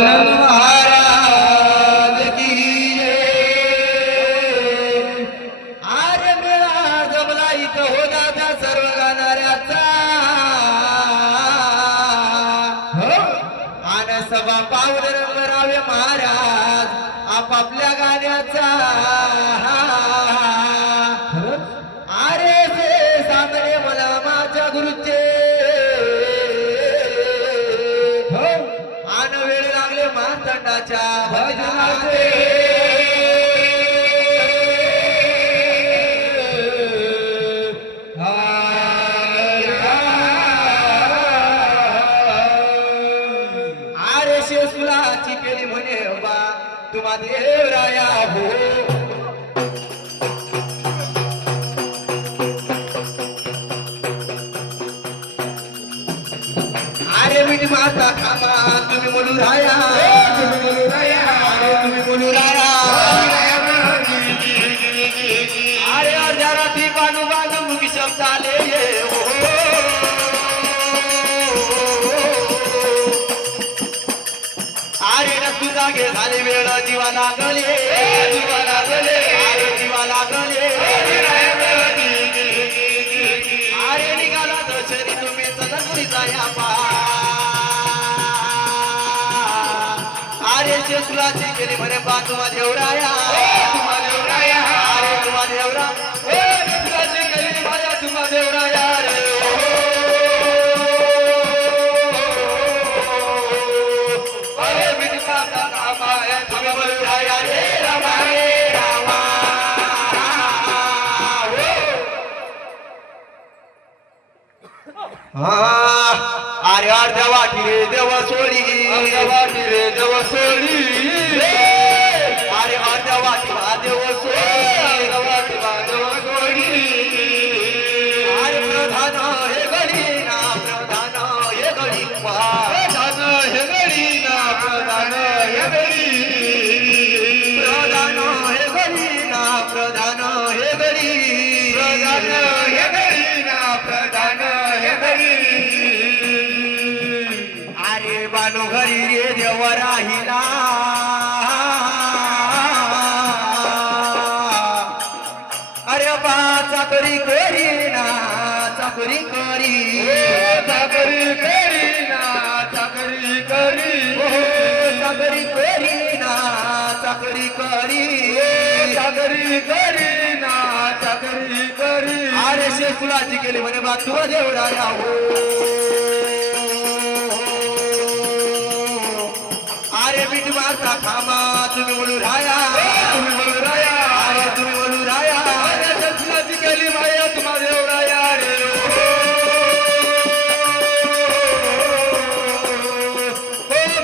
महाराज की आर्य मेळा जमला इथं होता त्या सर्व गाणाऱ्याचा आन सभा पाहून रंगरावे महाराज आपापल्या गाण्याचा अरे जे सामने मला माझ्या गुरुचे आन वेळ लागले मानदंडाच्या भजनाचे अरे शेसुलाची केली म्हणे बा तुम्हा देवराया हो अरे मीठ माता खामा तुम्ही बोलू राया तुम्ही बोलू राया अरे तुम्ही बोलू राया अरे अर्ध्या रात्री बानू बानू मुखी शब्द आले ये हो अरे नसू जागे झाले वेळ जीवा लागले जीवा लागले अरे जीवा लागले अरे निघाला दशरी तुम्ही सदनपुरीचा या पा अरे शेसुलाची केली म्हणे बा तुम्हा देवराया तुम्हा देवराया अरे तुम्हा देवरा शेसुलाची केली माझ्या तुम्हा देवराया रे अरे मीठ माता रामा तुम्ही बोलराया रे रामा रे रामा अरे अर्ध्या वाटी रे देव सोडी अर्ध्या वाटी रे देव सोडी अरे अर्ध्या वाटी वा देव सोडी अर्ध्या वाटी वा देव सोडी अरे प्रधान हे गडी ना प्रधान हे गडी प्रधान हे गडी ना प्रधान हे गडी प्रधान हे गडी ना प्रधान हे गडी प्रधान हे गडी ना प्रधान हे गडी अरे बानो घरी रे देव राहिला अरे बा चाकरी करी ना चाकरी करी चाकरी करी ना चाकरी करी चाकरी करी ना चाकरी करी चाकरी करी ना चाकरी करी अरे शेसुलाची केली म्हणे बा तू देवराया हो अरे मीठ मारता खामा तुम्ही बोलू राया तुम्ही बोलू राया अरे तुम्ही बोलू राया अरे शेसुलाची केली माया तुम्हा देवराया रे हो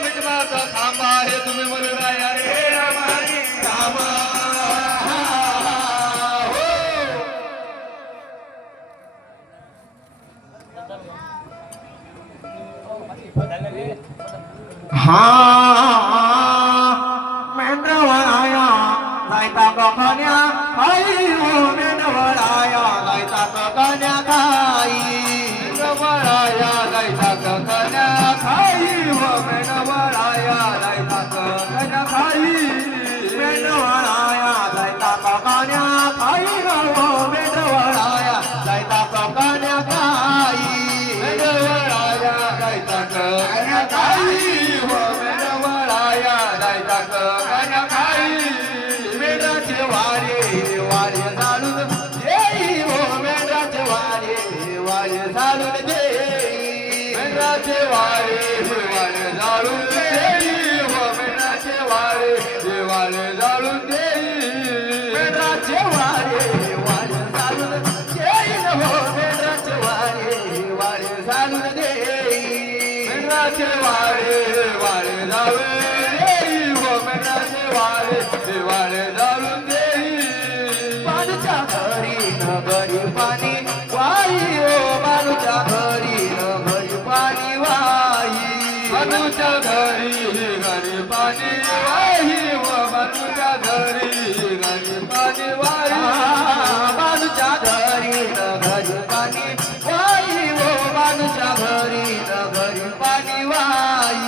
मीठ मारता खामा हे तुम्ही बोलू राया रे रामा रे रामा हा मेंढवळाया जायता ककन्या आई हो मेंढवळाया जायता ककन्या खाई मेंढवळाया जायता ककन्या खाई हो मेंढवळाया जायता ककन्या खाई मेंढवळाया जायता ककन्या खाई हो मेंढवळाया जायता ककन्या खाई मेंढवळाया जायता ककन्या खाई हो मेंढवळाया जायता ककन्या खाई मेंढराचे वारे वारे झाडून देई हो मेंढराचे वारे वारे झाडून देई मेंढराचे वारे वारे झाडून देई हो मेंढराचे वारे वारे झाडून देई मेंढराचे वारे वारे झाडून देई हो मेंढराचे वारे वारे झाडून देई मेंढराचे वारे वारे झाडून देई हो मेंढराचे वारे वारे झाडून देई बाजूच्या घरी न घरी पाणी वाई हो बाजूच्या घरी न घरी पाणी वाई बाजूच्या घरी घरी पाणी वाई हो बाजूच्या घरी घरी पाणी वाई बाजूच्या घरी न घरी पाणी वाई हो बाजूच्या घरी न घरी पाणी वाई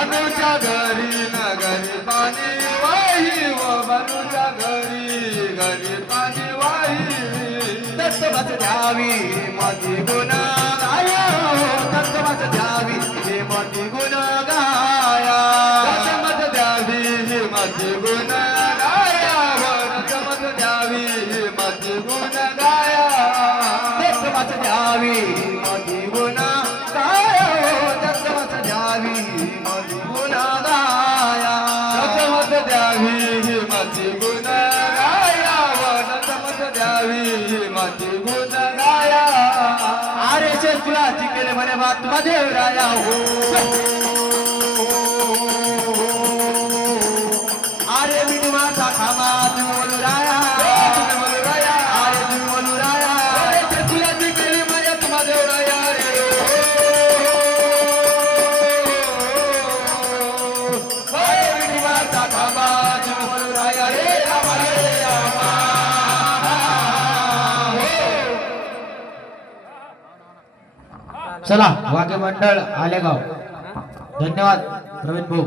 अनुच्या घरी नगरी पाणी वाही व बनुच्या घरी पाणी वाही तत्वच द्यावी मती गुण गाया तत्वच द्यावी हे मती गुण गाया तत्वच द्यावी हे मती गुण गाया तत्वच द्यावी हे मती गुण गाया तत्वच द्यावी मती गुण गाया तत्वच द्यावी मती गुण गाया तत्वच द्यावी हे मती गुण गाया तत्वच द्यावी मती गुण गाया अरे तुला केले म्हणे महात्मा देवराया हो अरे मी माझा खामा तुम्ही बोलू राया अरे तुम्ही बोलू राया अरे तुला केले म्हणे महात्मा देवराया रे मी माझा खामा तुम्ही बोलू राया रे चला वाघे मंडळ आलेगाव धन्यवाद प्रवीण भाऊ